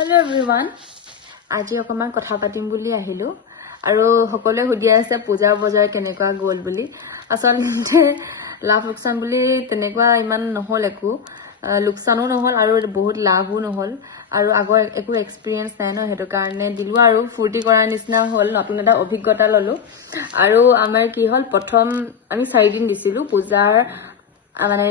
Hello everyone. আজি অকমান কথা পাতিম বুলি আহিলো আৰু সকলোৱে সুধি আছে পূজাৰ বজাৰ কেনেকুৱা গ'ল বুলি আসলতে লাভ লোকসান বুলি তেনেকুৱা ইমান নহল একো লোকসানো নহল আৰু বহুত লাভো নহল আৰু আগৰ একো এক্সপেৰিয়েন্স নাই ন হেতু কাৰণে দিলো আৰু ফুৰ্তি কৰাৰ নিচিনা হল নতুন এটা অভিজ্ঞতা ললো আৰু আমাৰ কি হল প্ৰথম আমি 4 দিন দিছিলো পূজাৰ মানে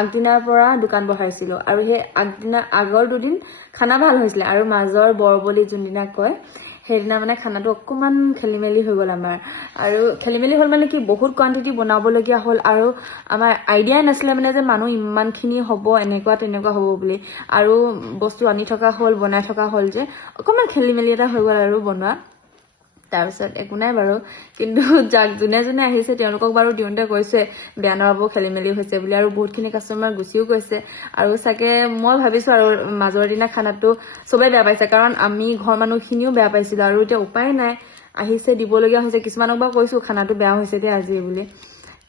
আগদিনাৰ পৰা দোকান বহাইছিলো আৰু হে আগদিনা আগৰ দুদিন খানা ভাল হৈছিল আৰু মাজৰ বৰবলি যোনদিনা কয় সেইদিনা মানে খানাটো অকমান খেলিমেলি হৈ গল আমাৰ আৰু খেলিমেলি হল মানে কি বহুত কোৱান্টিটি বনাব লগিয়া হল আৰু আমাৰ আইডিয়া নাছিলে মানে যে মানুহ ইমানখিনি হ'ব এনেকুৱা তেনেকুৱা হ'ব বুলি আৰু বস্তু আনি থকা হল বনাই থকা হল যে অকমান খেলিমেলি এটা হৈ গল আৰু বনোৱা তাৰপিছত একো নাই বাৰু কিন্তু যাক জুনে আহিছে তেওঁলোকক বাৰু দিওঁতে কৈছে বেয়া নাপাব খেলিমেলি হৈছে বুলি আৰু বহুতখিনি কাস্টমাৰ গুচিও গৈছে আৰু সাকে মই ভাবিছো আৰু মাজৰ দিনা খানাটো সবে বেয়া পাইছে কাৰণ আমি ঘৰ মানুহখিনিও বেয়া পাইছিল আৰু এতিয়া উপায় নাই আহিছে দিবলগীয়া হৈছে কিছুমানক বা কৈছো খানাটো বেয়া হৈছে দে আজি বুলি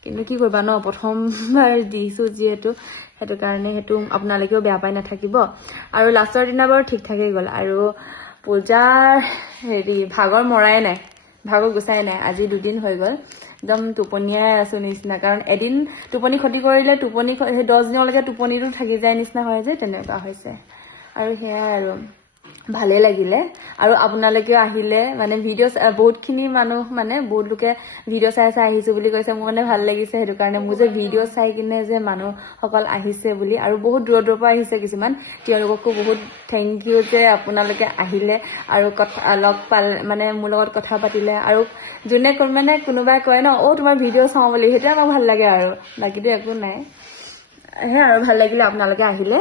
কিন্তু কি কৰিবা ন প্ৰথমবাৰ দিছো যিহেতু হেতু কাৰণে হেতু আপোনালোকেও বেয়া পাই নাথাকিব আৰু লাষ্টৰ দিনা বাৰু ঠিক ঠাকেই গল আৰু পূজাৰ হেৰি ভাগৰ মৰাই নাই ভাগৰ গুছাই নাই আজি দুদিন হৈ গল একদম টোপনিয়াই আছো নিচিনা কাৰণ এদিন টোপনি ক্ষতি কৰিলে টোপনি 10 দিনলৈকে টোপনিটো থাকি যায় নিচিনা হয় যে তেনেকুৱা হৈছে আৰু হেয়া আৰু ভালে লাগিলে আৰু আপোনালোকে আহিলে মানে ভিডিও বহুতখিনি মানুহ মানে বহুত লোকে ভিডিও চাই আহিছো বুলি কৈছে মোৰ মানে ভাল লাগিছে হেতু কাৰণে মোৰ যে ভিডিও চাই কিনে যে মানুহ সকল আহিছে বুলি আৰু বহুত দূৰ দূৰৰ পৰা আহিছে কিছুমান তেওঁলোককো বহুত থ্যাংক ইউ যে আপোনালোকে আহিলে আৰু কথা লগ পাল মানে মোৰ লগত কথা পাতিলে আৰু যোনে মানে কোনোবাই কয় ন ও তোমাৰ ভিডিও চাও বুলি হেতু আমাক ভাল লাগে আৰু বাকিটো একো নাই হে আৰু ভাল লাগিলে আপোনালোকে আহিলে